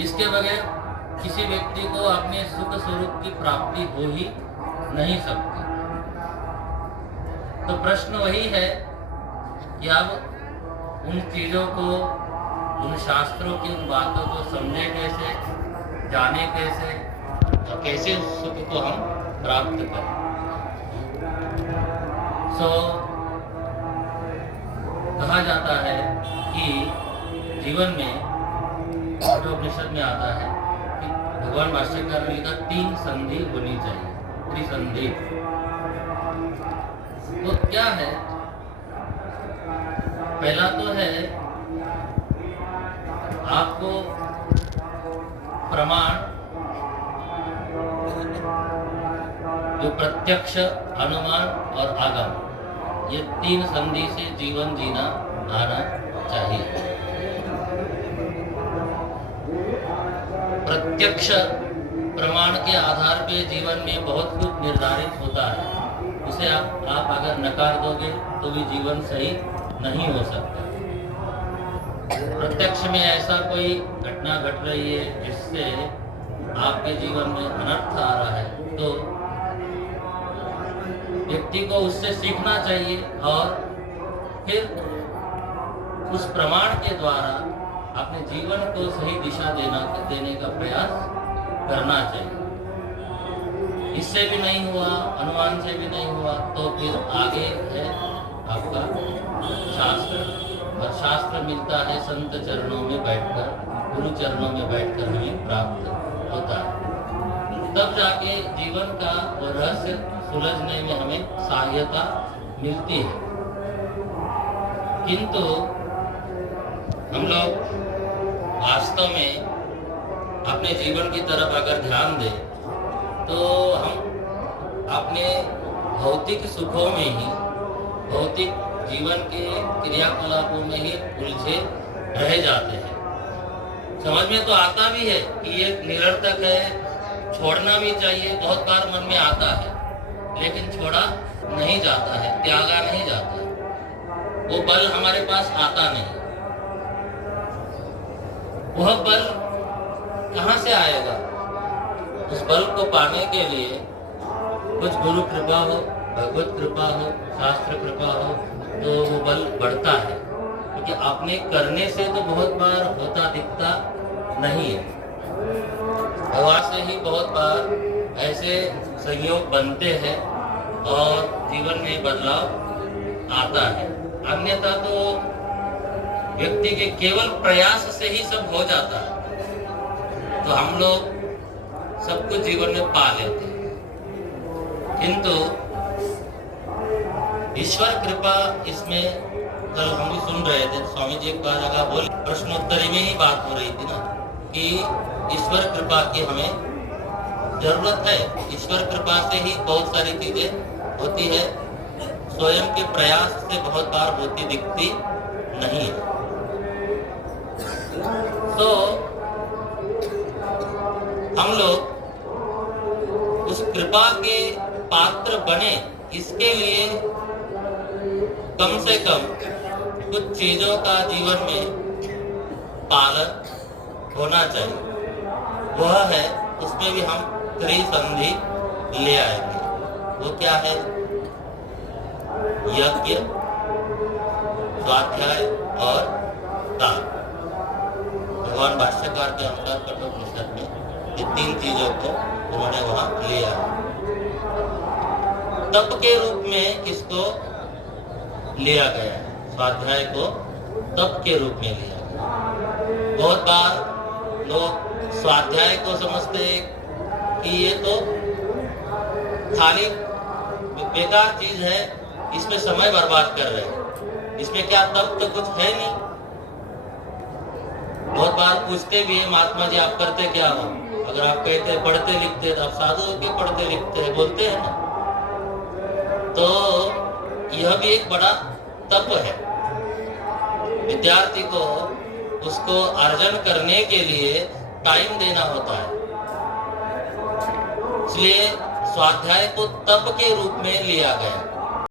इसके बगैर किसी व्यक्ति को अपने सुख स्वरूप की प्राप्ति हो ही नहीं सकती। तो प्रश्न वही है कि अब उन चीज़ों को, उन शास्त्रों की उन बातों को समझे कैसे, जाने कैसे और कैसे उस सुख को हम प्राप्त करें। कहा जाता है कि जीवन में, जो उपनिषद में आता है कि भगवान भाष्यकार ने लिखा 3 संधि होनी चाहिए, त्रिसंधि। वो क्या है? पहला तो है आपको प्रमाण, जो प्रत्यक्ष, अनुमान और आगम, ये 3 संधि से जीवन जीना आना चाहिए। प्रत्यक्ष प्रमाण के आधार पे जीवन में बहुत कुछ निर्धारित होता है, उसे आप अगर नकार दोगे तो भी जीवन सही नहीं हो सकता। प्रत्यक्ष में ऐसा कोई घटना घट रही है जिससे आपके जीवन में अनर्थ आ रहा है, तो व्यक्ति को उससे सीखना चाहिए और फिर उस प्रमाण के द्वारा अपने जीवन को सही दिशा देने का प्रयास करना चाहिए। इससे भी नहीं हुआ, अनुमान से भी नहीं हुआ, तो फिर आगे है आपका शास्त्र, और शास्त्र मिलता है संत चरणों में बैठकर, गुरु चरणों में बैठकर हमें प्राप्त होता है। तब जाके जीवन का रहस्य सुलझने में हमें सहायता मिलती है। किंतु हम लोग वास्तव में अपने जीवन की तरफ अगर ध्यान दें तो हम अपने भौतिक सुखों में ही, भौतिक जीवन के क्रियाकलापों में ही उलझे रह जाते हैं। समझ में तो आता भी है कि ये निरर्थक है, छोड़ना भी चाहिए, बहुत बार मन में आता है, लेकिन छोड़ा नहीं जाता है, त्यागा नहीं जाता है, वो बल हमारे पास आता नहीं। वह बल कहाँ से आएगा? उस बल को पाने के लिए कुछ गुरु कृपा हो, भगवत कृपा हो, शास्त्र कृपा हो, तो वो बल बढ़ता है। क्योंकि अपने करने से तो बहुत बार होता दिखता नहीं है, हवा से ही बहुत बार ऐसे संयोग बनते हैं और जीवन में बदलाव आता है। अन्यथा तो व्यक्ति के केवल प्रयास से ही सब हो जाता है। तो हम लोग सब कुछ जीवन में पा लेते हैं, किंतु ईश्वर कृपा इसमें, कल हम भी सुन रहे थे, स्वामी जी एक बार जगह बोले, प्रश्नोत्तरी में ही बात हो रही थी ना, कि ईश्वर कृपा की हमें जरूरत है। ईश्वर कृपा से ही बहुत सारी चीजें होती है, स्वयं के प्रयास से बहुत बार होती दिखती नहीं है। तो हम लोग उस कृपा के पात्र बने, इसके लिए कम से कम कुछ चीजों का जीवन में पालन होना चाहिए। वह है, उसमें भी हम त्रिसंधि ले आएंगे। वो क्या है? यज्ञ, स्वाध्याय और दान। भगवान भाष्यकार के अनुसार कठोपनिषद में ये 3 चीजों को उन्होंने वहां लिया। तप के रूप में किसको लिया गया है? स्वाध्याय को तप के रूप में लिया गया। बहुत बार लोग स्वाध्याय को समझते कि ये तो खाली बेकार चीज है, इसमें समय बर्बाद कर रहे हैं, इसमें क्या तप तो कुछ है नहीं। बहुत बार पूछते भी है, महात्मा जी आप करते क्या हो? अगर आप कहते हैं पढ़ते लिखते, तो आप साधु होके पढ़ते लिखते हैं, बोलते हैं ना। तो यह भी एक बड़ा तप है। विद्यार्थी को उसको अर्जन करने के लिए टाइम देना होता है, इसलिए स्वाध्याय को तप के रूप में लिया गया।